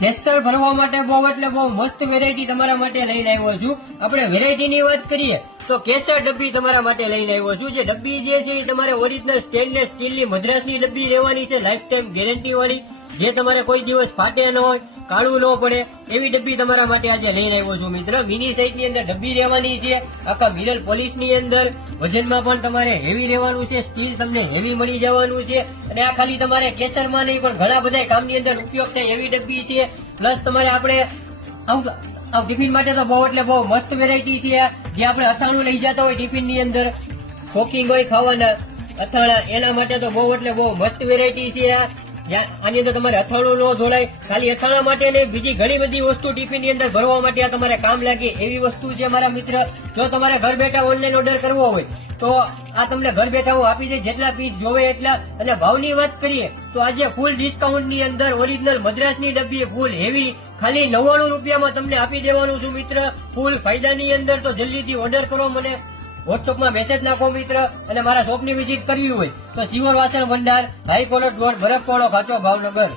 કેસર ભરવા માટે બહુ એટલે બહુ મસ્ત વેરાયટી તમારા માટે લઈને આવ્યો છું. આપણે વેરાયટીની વાત કરીએ તો કેસર ડબ્બી તમારા માટે લઈને આવ્યો છું. જે ડબ્બી જે છે એ તમારે ઓરિજિનલ સ્ટેનલેસ સ્ટીલની મદ્રાસની ડબ્બી રહેવાની છે, લાઈફ ટાઈમ ગેરંટી વાળી, જે તમારે કોઈ દિવસ ફાટે ન હોય, કાળું ન પડે એવી ડબ્બી તમારા માટે આજે લઈને આવ્યો છું મિત્ર. મિની સાઈઝની અંદર ડબ્બી રહેવાની છે, આખા મિરર પોલિશની અંદર, વજનમાં પણ તમારે હેવી રહેવાનું છે, સ્ટીલ તમને હેવી મળી જવાનું છે. અને આ ખાલી તમારે કેસરમાં નહીં પણ ઘણા બધા કામની અંદર ઉપયોગ થાય એવી ડબ્બી છે. પ્લસ તમારે આપણે ટિફિન માટે તો બહુ એટલે બહુ મસ્ત વેરાયટી છે. જે આપણે અથાણું લઈ જતા હોય ટિફિનની અંદર, શોકિંગ હોય ખાવાના અથાણા, એના માટે તો બહુ એટલે બહુ મસ્ત વેરાયટી છે. આની અંદર તમારે અથાણું ન ધોળાય, ખાલી અથાણા માટે ને બીજી ઘણી બધી વસ્તુ ટિફિન ની અંદર ભરવા માટે આ તમારે કામ લાગે એવી વસ્તુ છે મારા મિત્ર. જો તમારે ઘર બેઠા ઓનલાઈન ઓર્ડર કરવો હોય તો આ તમને ઘર બેઠા હું આપી દઈશ, જેટલા પીસ જોવે એટલા. અને ભાવની વાત કરીએ તો આજે ફૂલ ડિસ્કાઉન્ટ ની અંદર ઓરિજિનલ મદ્રાસની ડબ્બી ફૂલ હેવી ખાલી 99 રૂપિયામાં તમને આપી દેવાનું છું મિત્ર, ફૂલ ફાયદાની અંદર. તો જલ્દીથી ઓર્ડર કરો, મને વોટ્સઅપમાં મેસેજ નાખો મિત્ર. અને મારા શોપની વિઝિટ કરવી હોય તો શિવર વાસણ ભંડાર, હાઈ કોલર રોડ, બરફવાળો ખાચો, ભાવનગર.